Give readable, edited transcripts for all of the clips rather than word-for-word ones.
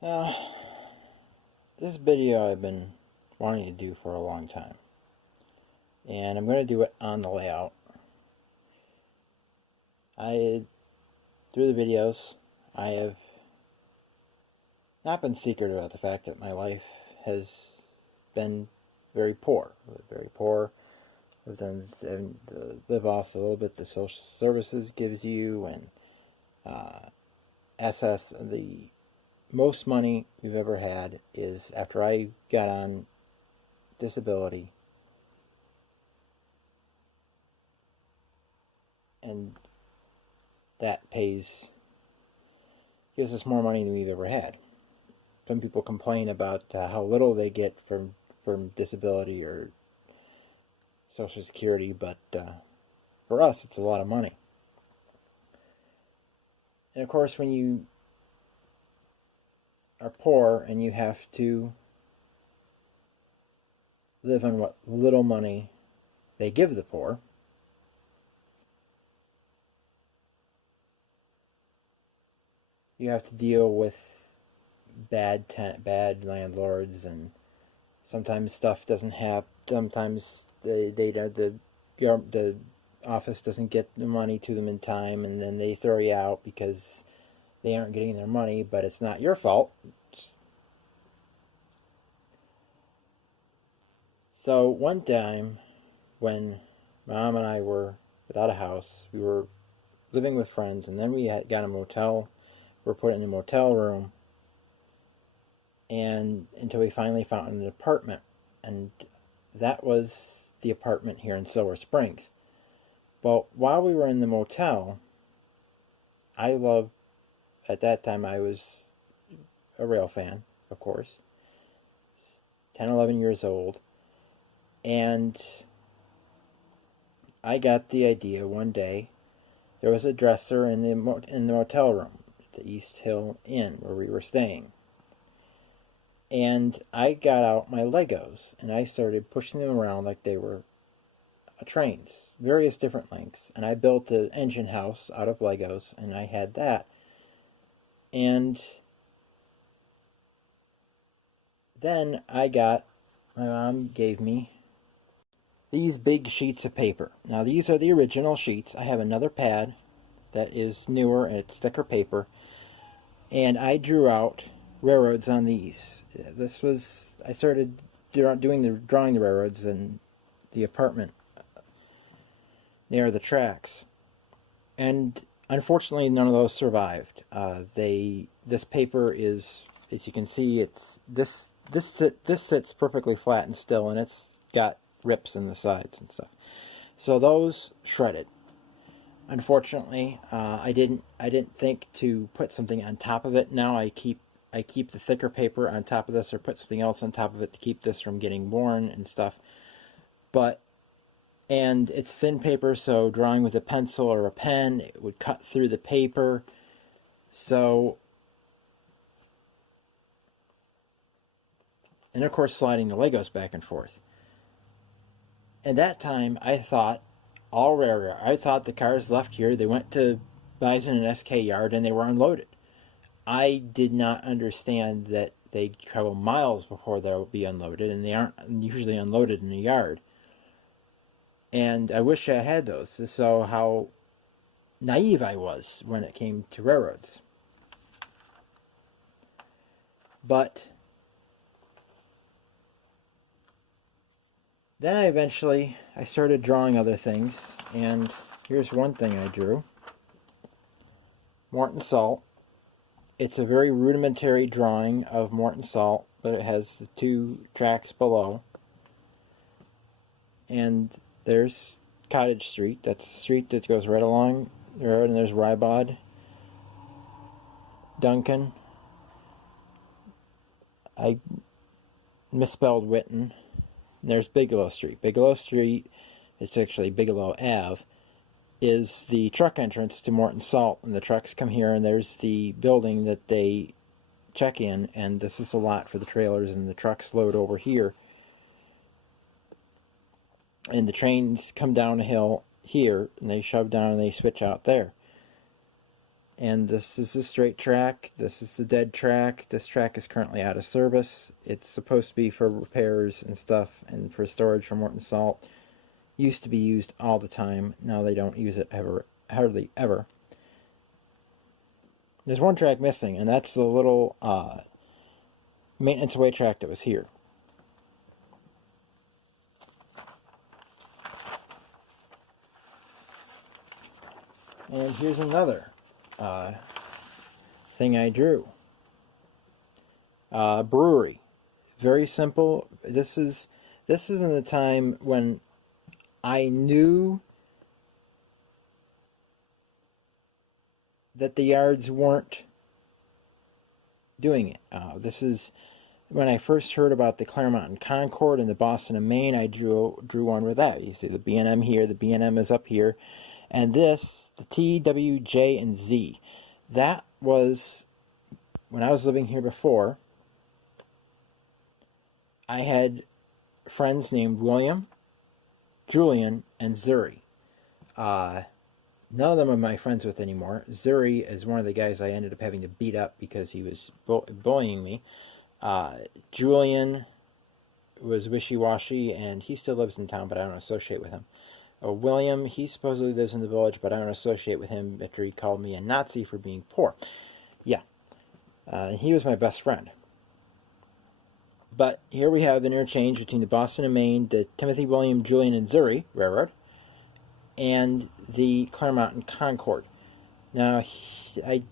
Uh, this video I've been wanting to do for a long time, and I'm going to do it on the layout. Through the videos, I have not been secret about the fact that my life has been very poor. Very poor. I've done to live off the little bit the social services gives you, and SS. The most money we've ever had is after I got on disability, and that gives us more money than we've ever had. Some people complain about how little they get from disability or Social Security, but for us, it's a lot of money. And of course, when you are poor and you have to live on what little money they give the poor, you have to deal with bad landlords, and sometimes stuff doesn't happen. Sometimes the office doesn't get the money to them in time, and then they throw you out because they aren't getting their money, but it's not your fault. So one time when Mom and I were without a house, we were living with friends, and then we got a motel. We were put in a motel room, and until we finally found an apartment, and that was the apartment here in Silver Springs. But while we were in the motel, at that time I was a rail fan, of course, 10, 11 years old, and I got the idea one day. There was a dresser in the motel room at the East Hill Inn where we were staying. And I got out my Legos and I started pushing them around like they were trains, various different lengths. And I built an engine house out of Legos, and I had that. And then my mom gave me these big sheets of paper. Now, these are the original sheets. I have another pad that is newer and it's thicker paper. And I drew out railroads on these. I started drawing the railroads in the apartment near the tracks. And unfortunately, none of those survived. This paper is, as you can see, this sits perfectly flat and still, and it's got rips in the sides and stuff. So those shredded. Unfortunately, I didn't think to put something on top of it. Now I keep the thicker paper on top of this, or put something else on top of it to keep this from getting worn and stuff. And it's thin paper, so drawing with a pencil or a pen, it would cut through the paper. And of course, sliding the Legos back and forth. At that time, I thought the cars left here, they went to Bison and SK Yard, and they were unloaded. I did not understand that they travel miles before they'll be unloaded, and they aren't usually unloaded in a yard. And I wish I had those to show how naive I was when it came to railroads. But then I started drawing other things, and here's one thing I drew. Morton Salt. It's a very rudimentary drawing of Morton Salt, but it has the two tracks below. And there's Cottage Street. That's the street that goes right along the road, and there's Rybod, Duncan. I misspelled Witten. And there's Bigelow Street. Bigelow Street, it's actually Bigelow Ave, is the truck entrance to Morton Salt, and the trucks come here, and there's the building that they check in, and this is a lot for the trailers, and the trucks load over here, and the trains come down a hill here, and they shove down and they switch out there. And this is the straight track. This is the dead track. This track is currently out of service. It's supposed to be for repairs and stuff and for storage for Morton Salt. Used to be used all the time. Now they don't use it ever, hardly ever. There's one track missing, and that's the little maintenance away track that was here. And here's another thing I drew. Brewery. Very simple. This is in the time when I knew that the yards weren't doing it. This is when I first heard about the Claremont and Concord and the Boston and Maine. I drew one with that. You see the B&M here. The B&M is up here. And this, the T, W, J, and Z. That was, when I was living here before, I had friends named William, Julian, and Zuri. None of them are my friends with anymore. Zuri is one of the guys I ended up having to beat up because he was bullying me. Julian was wishy-washy, and he still lives in town, but I don't associate with him. William, he supposedly lives in the village, but I don't associate with him after he called me a Nazi for being poor. Yeah, he was my best friend. But here we have an interchange between the Boston and Maine, the Timothy, William, Julian, and Zuri Railroad, and the Claremont and Concord. Now, I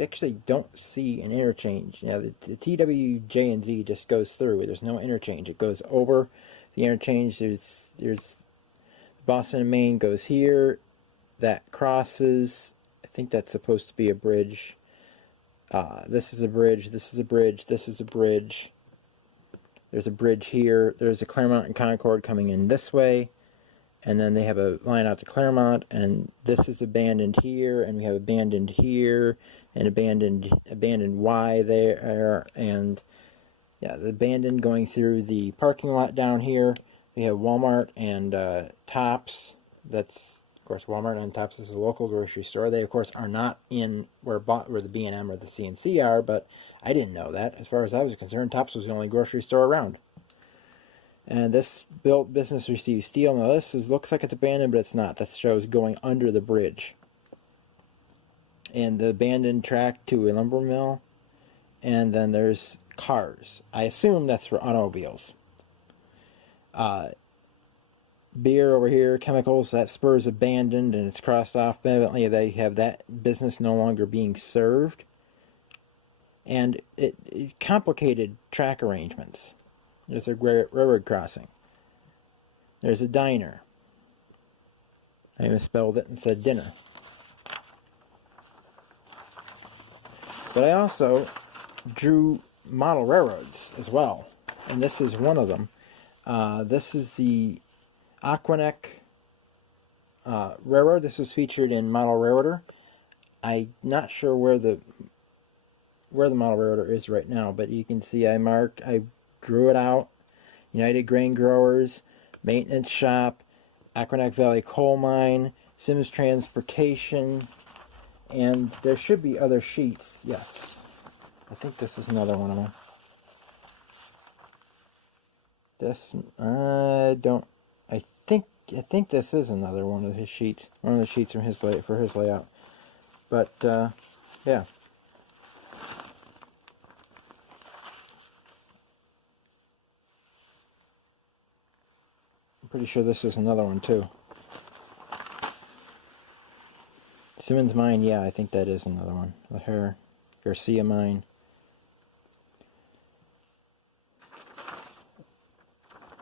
actually don't see an interchange. Now, the T, W, J, and Z just goes through. There's no interchange. It goes over the interchange. There's Boston and Maine goes here. That crosses. I think that's supposed to be a bridge. This is a bridge. This is a bridge. This is a bridge. There's a bridge here. There's a Claremont and Concord coming in this way. And then they have a line out to Claremont. And this is abandoned here. And we have abandoned here. And abandoned Y there. And yeah, the abandoned going through the parking lot down here. We have Walmart and Tops. That's, of course, Walmart and Tops is a local grocery store. They, of course, are not in where the B&M or the C&C are, but I didn't know that. As far as I was concerned, Tops was the only grocery store around. And this business receives steel. Now, this looks like it's abandoned, but it's not. That shows going under the bridge. And the abandoned track to a lumber mill. And then there's cars. I assume that's for automobiles. Beer over here, chemicals, that spur's abandoned and it's crossed off. Evidently they have that business no longer being served. And it complicated track arrangements. There's a railroad crossing. There's a diner. I misspelled it and said dinner. But I also drew model railroads as well. And this is one of them. This is the Aquaneck Railroad. This is featured in Model Railroader. I'm not sure where the Model Railroader is right now, but you can see I drew it out. United Grain Growers, Maintenance Shop, Aquaneck Valley Coal Mine, Sims Transportation, and there should be other sheets. Yes, I think this is another one of them. This, I think this is another one of his sheets. One of the sheets from his layout. But, yeah. I'm pretty sure this is another one, too. Simmons Mine, yeah, I think that is another one. The Garcia Mine.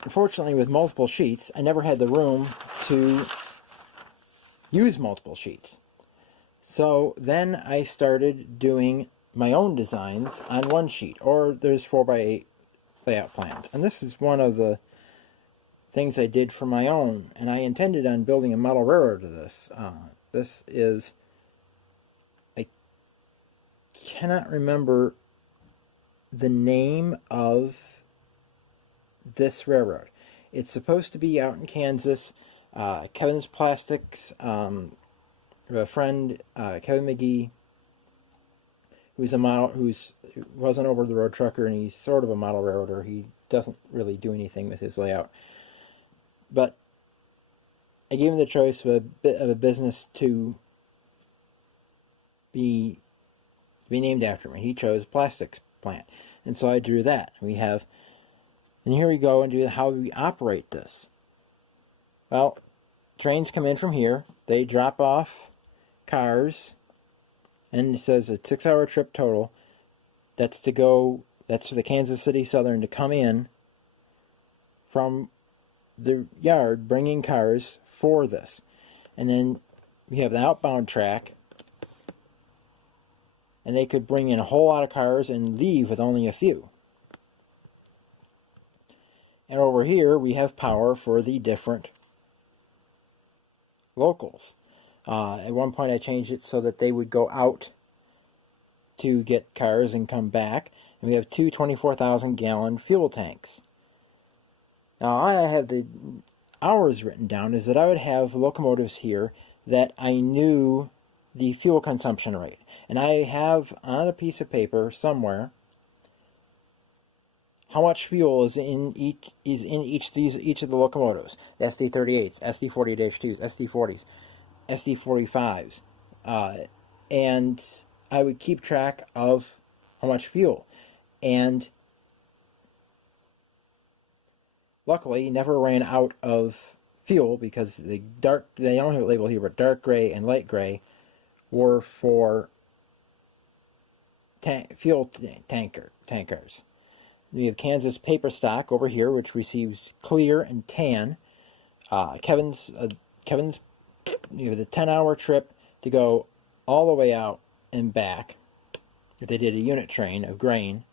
Unfortunately, with multiple sheets, I never had the room to use multiple sheets. So then I started doing my own designs on one sheet, or there's 4x8 layout plans. And this is one of the things I did for my own, and I intended on building a model railroad to this. This is, I cannot remember the name of this railroad. It's supposed to be out in Kansas. Kevin's Plastics a friend, Kevin McGee, who's a model, who was an over-the-road trucker, and he's sort of a model railroader. He doesn't really do anything with his layout. But I gave him the choice of a bit of a business to be named after me. He chose plastics plant, and so I drew that. And here we go and do how we operate this. Well, trains come in from here. They drop off cars, and it says a 6-hour trip total. That's for the Kansas City Southern to come in from the yard bringing cars for this. And then we have the outbound track, and they could bring in a whole lot of cars and leave with only a few. And over here we have power for the different locals. At one point I changed it so that they would go out to get cars and come back. And we have two 24,000-gallon fuel tanks. Now I have the hours written down is that I would have locomotives here that I knew the fuel consumption rate. And I have on a piece of paper somewhere how much fuel is in each of the locomotives. The SD38s, SD40-2s, SD40s, SD45s. And I would keep track of how much fuel. And luckily never ran out of fuel, because they don't have a label here, but dark gray and light gray were for fuel tankers. We have Kansas paper stock over here, which receives clear and tan. Kevin's you have the 10-hour trip to go all the way out and back if they did a unit train of grain.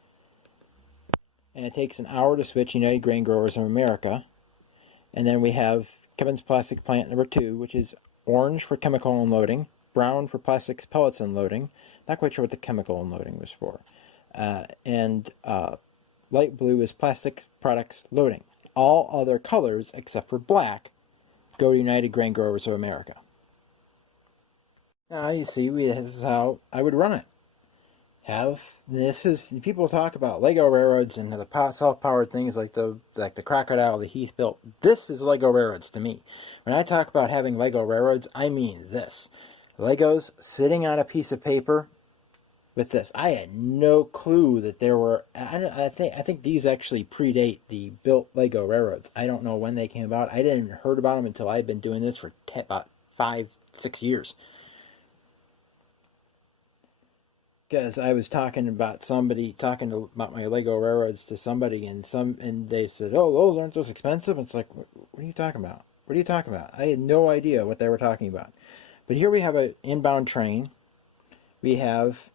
And it takes an hour to switch United Grain Growers of America. And then we have Kevin's Plastic Plant number 2, which is orange for chemical unloading, brown for plastics pellets unloading. Not quite sure what the chemical unloading was for. And light blue is plastic products loading. All other colors, except for black, go to United Grain Growers of America. Now you see, this is how I would run it. People talk about Lego railroads and the self-powered things like the Crocodile the Heath built. This is Lego railroads to me. When I talk about having Lego railroads, I mean this. Legos sitting on a piece of paper with this. I had no clue that there were. I think these actually predate the built Lego railroads. I don't know when they came about. I didn't heard about them until I'd been doing this for about 5-6 years. Because I was talking about my Lego railroads to somebody, and they said, "Oh, those aren't those expensive." And it's like, what are you talking about? What are you talking about? I had no idea what they were talking about. But here we have an inbound train. We have.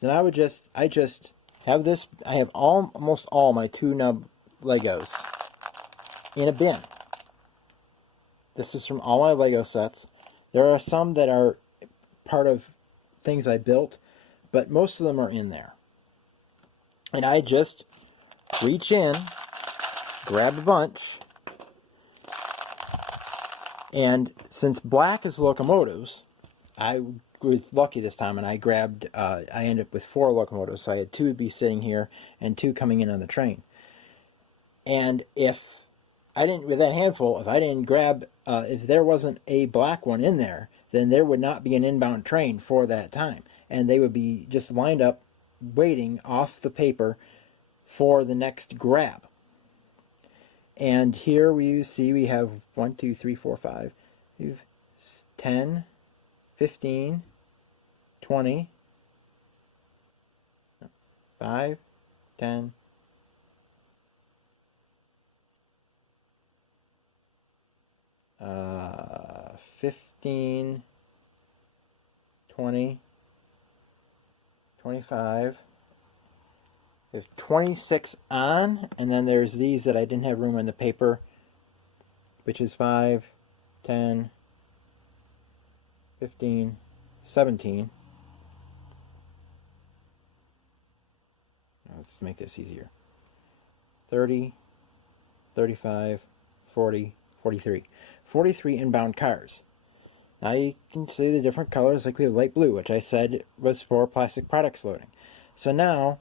Then I just have this. I have almost all my 2-nub Legos in a bin. This is from all my Lego sets. There are some that are part of things I built, but most of them are in there. And I just reach in, grab a bunch, and since black is locomotives, I was lucky this time, and I ended up with 4 locomotives, so I had 2 would be sitting here and 2 coming in on the train. And with that handful, if I didn't grab, if there wasn't a black one in there, then there would not be an inbound train for that time. And they would be just lined up, waiting off the paper for the next grab. And here we have 1, 2, 3, 4, 5, 10, 15, 20, 5, 10, 15, 20, 25. There's 26 on, and then there's these that I didn't have room on the paper, which is 5, 10, 15, 17. Let's make this easier. 30, 35, 40, 43. 43 inbound cars. Now you can see the different colors, like we have light blue, which I said was for plastic products loading. So now,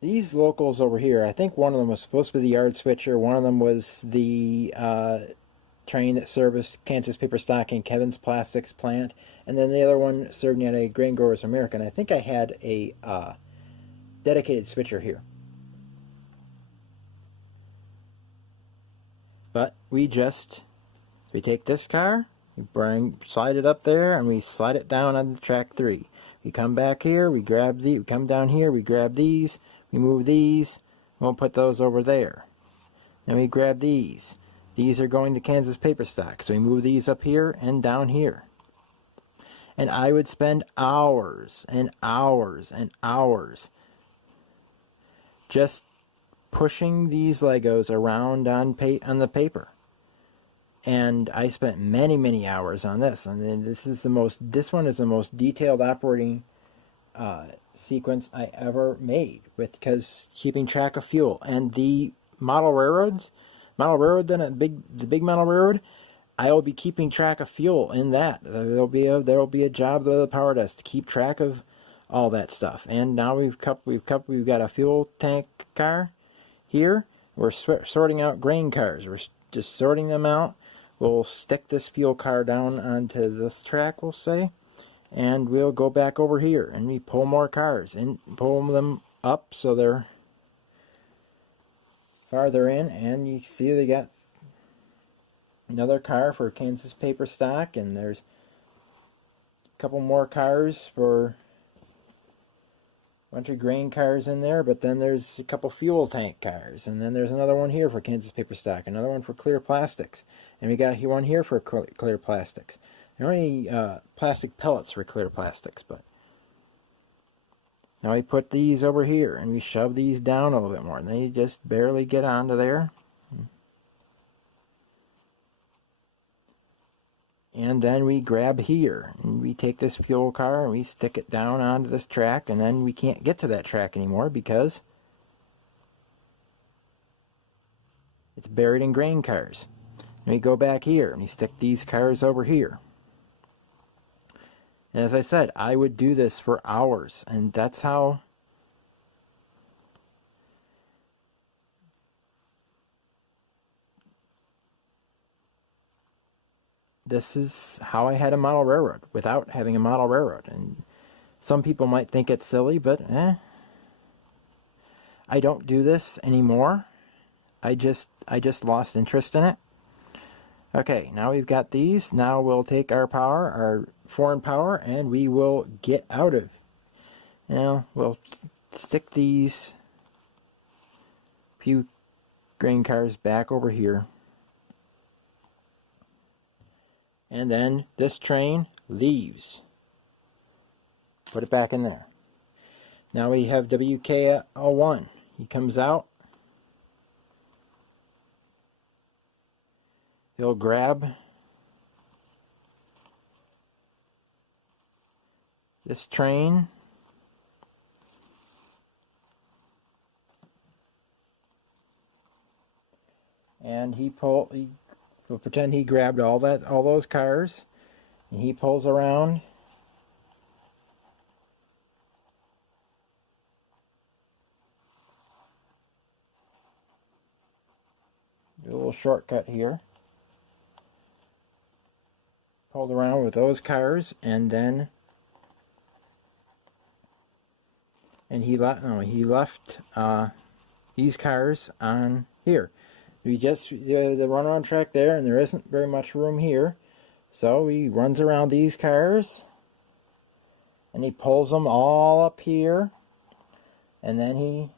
these locals over here, I think one of them was supposed to be the yard switcher, one of them was the train that serviced Kansas Paper Stock and Kevin's Plastics plant, and then the other one served me at a Grain Growers America. And I think I had a dedicated switcher here. But we take this car, we slide it up there, and we slide it down on track 3. We come back here, we come down here, we grab these, we move these, we'll put those over there. Then we grab these. These are going to Kansas Paper Stock, so we move these up here and down here. And I would spend hours and hours and hours just pushing these Legos around on the paper. And I spent many, many hours on this. And this one is the most detailed operating sequence I ever made, because keeping track of fuel. And the model railroad, the big model railroad, I will be keeping track of fuel in that. There will be a job of the power desk to keep track of all that stuff. And now we've got a fuel tank car here. We're sorting out grain cars. We're just sorting them out. We'll stick this fuel car down onto this track, we'll say, and we'll go back over here and we pull more cars and pull them up so they're farther in. And you see they got another car for Kansas Paper Stock, and there's a couple more cars for a bunch of grain cars in there, but then there's a couple fuel tank cars, and then there's another one here for Kansas Paper Stock, another one for Clear Plastics, and we got one here for Clear Plastics. There are only plastic pellets for Clear Plastics, but now we put these over here and we shove these down a little bit more, and they just barely get onto there. And then we grab here, and we take this fuel car and we stick it down onto this track, and then we can't get to that track anymore because it's buried in grain cars. And we go back here and we stick these cars over here. And as I said, I would do this for hours, and that's how this is how I had a model railroad without having a model railroad. And some people might think it's silly, but I don't do this anymore. I just lost interest in it. Okay, now we've got these. Now we'll take our power, our foreign power, and we will get out of. We'll stick these few grain cars back over here. And then this train leaves. Put it back in there. Now we have WKL1. He comes out. He'll grab this train. And we'll pretend he grabbed all those cars, and he pulls around. Do a little shortcut here. Pulled around with those cars, and then he left these cars on here. We just the runaround track there, and there isn't very much room here, so he runs around these cars, and he pulls them all up here, and then he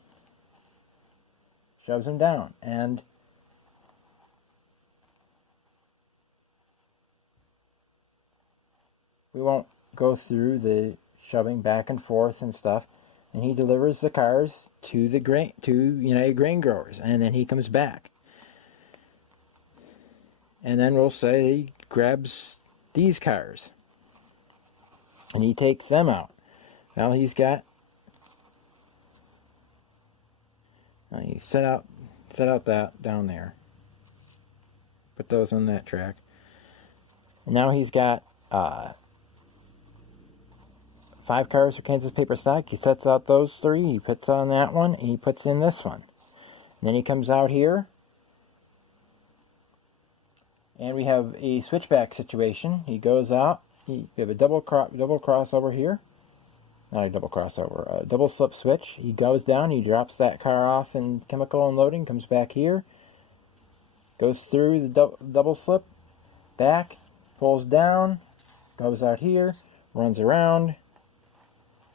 shoves them down. And we won't go through the shoving back and forth and stuff. And he delivers the cars to United Grain Growers, and then he comes back. And then we'll say he grabs these cars, and he takes them out. Now he set out that down there. Put those on that track. And now he's got 5 cars for Kansas Paper Stock. He sets out those 3. He puts on that one, and he puts in this one. And then he comes out here, and we have a switchback situation. He goes out. We have a double crossover here. Not a double crossover, a double slip switch. He goes down, he drops that car off in chemical unloading, comes back here, goes through the double slip, back, pulls down, goes out here, runs around,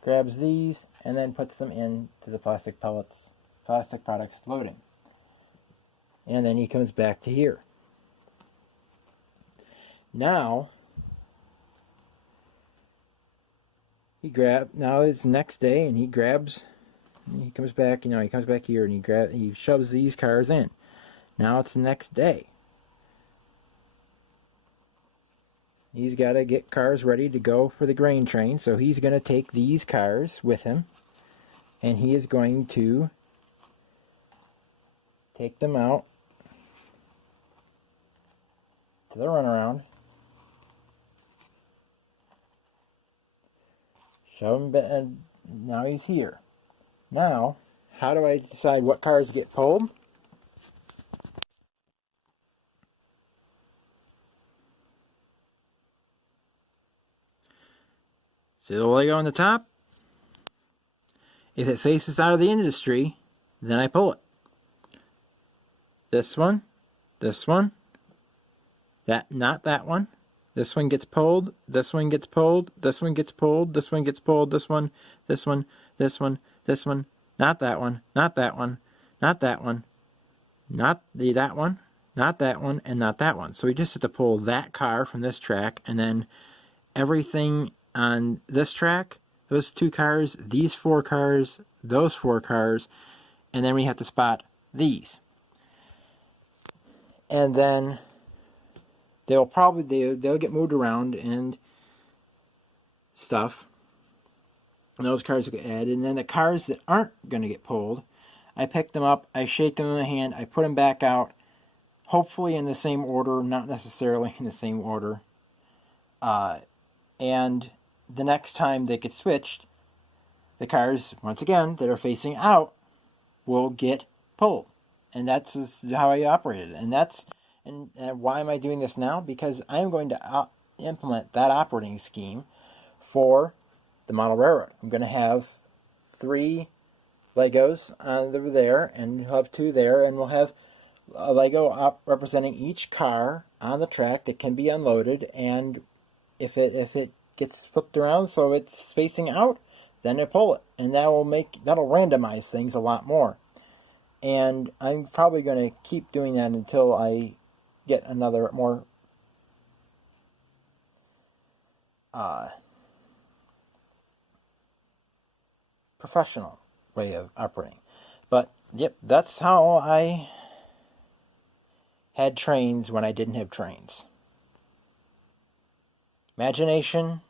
grabs these, and then puts them into the plastic products loading. And then he comes back to here. Now, now it's the next day, and he comes back, he comes back here, and he shoves these cars in. Now it's the next day. He's got to get cars ready to go for the grain train, so he's going to take these cars with him, and he is going to take them out to the runaround, shove him, and now he's here. Now, how do I decide what cars get pulled? See the Lego on the top? If it faces out of the industry, then I pull it. This one, not that one. This one gets pulled, this one gets pulled, this one gets pulled, this one gets pulled, this one, not that one, not that one, not that one, not that one, not that one, and not that one. So we just have to pull that car from this track, and then everything on this track, those 2 cars, these 4 cars, those 4 cars, and then we have to spot these. And then they'll get moved around and stuff. And those cars will get added. And then the cars that aren't going to get pulled, I pick them up, I shake them in the hand, I put them back out, hopefully in the same order, not necessarily in the same order. And the next time they get switched, the cars, once again, that are facing out will get pulled. And that's how I operate it. And why am I doing this now? Because I'm going to implement that operating scheme for the model railroad. I'm going to have 3 Legos over there, and we'll have 2 there, and we'll have a Lego representing each car on the track that can be unloaded. And if it gets flipped around so it's facing out, then I pull it, and that'll randomize things a lot more. And I'm probably going to keep doing that until I get another more professional way of operating. But yep, that's how I had trains when I didn't have trains. Imagination,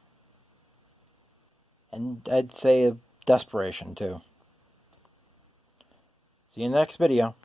and I'd say desperation too. See you in the next video.